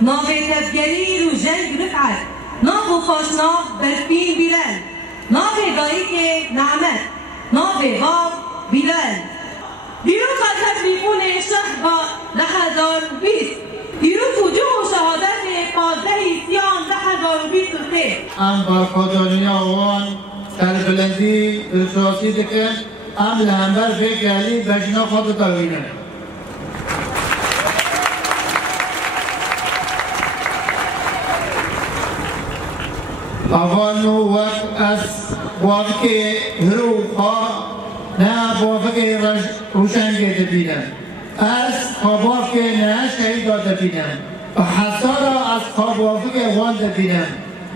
ناوی تفگری رو جنگ رفعت ناو خوشناف برفین بیرن ناوی گایی که نعمت ناوی غاب بیرن دیرو که تبلیغون شهر با 2020 دیرو توجه و شهادت 15 سیان 2023 ام با خدانی آوان سربلندی رساسی دکن ام لهمبر فکر علی بجنا خود تاوینه اول نو وقت از وقت هروخا نه وقت روشن گرده بینن از خواب که نه شهید داده بینن و حسارا از خواب که وان بینن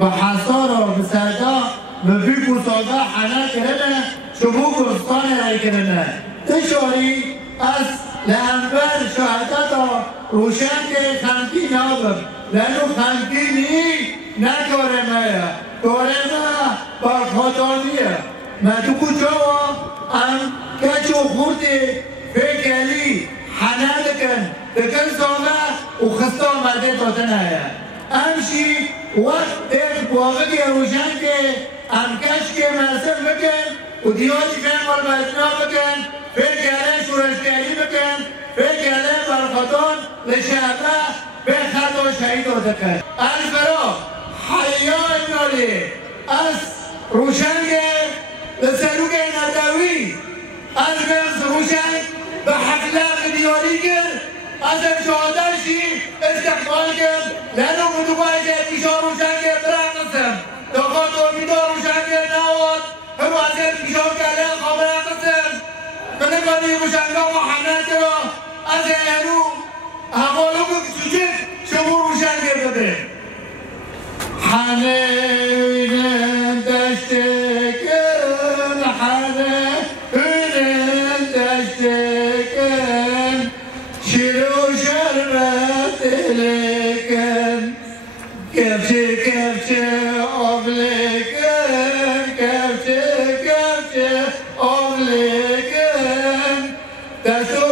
و حسارا به سردا مبی بوسادا حنا کرده شبو گرستان رای کرده تشاری از لعنبر شهادتا روشن که خمکی نابم لانو خمکی نی نداره مایا داره ما با خدانیه ما تو کجا ام کچو خوردی فکری حنال کن دکن سوما و خسته آمده دادن آیا امشی وقت یک واقعی روشن که امکش که مرسل بکن و دیوانی فهم والمزنا بکن فکره شورشگری بکن فکره برخطان لشعبه به خطا شهید داده کن الفرا حیان نالی از روشن که لسلوک نداوی از گرز روشن به حفله دیاری کرد از شهادرشی استقبال کرد لانو مدوبای که پیشا روشن کرد برقصم داخل دومیدا روشن کرد نواد هم از پیشا کله خبر قسم من نگانی روشنگا و حمله کرا از اینو حوالو که سوچه شما روشن کرده حنین دشتکن حنین دشتکن شیرو شربت لکن کفچه کفچه آب لکن کفچه کفچه آب لکن دستو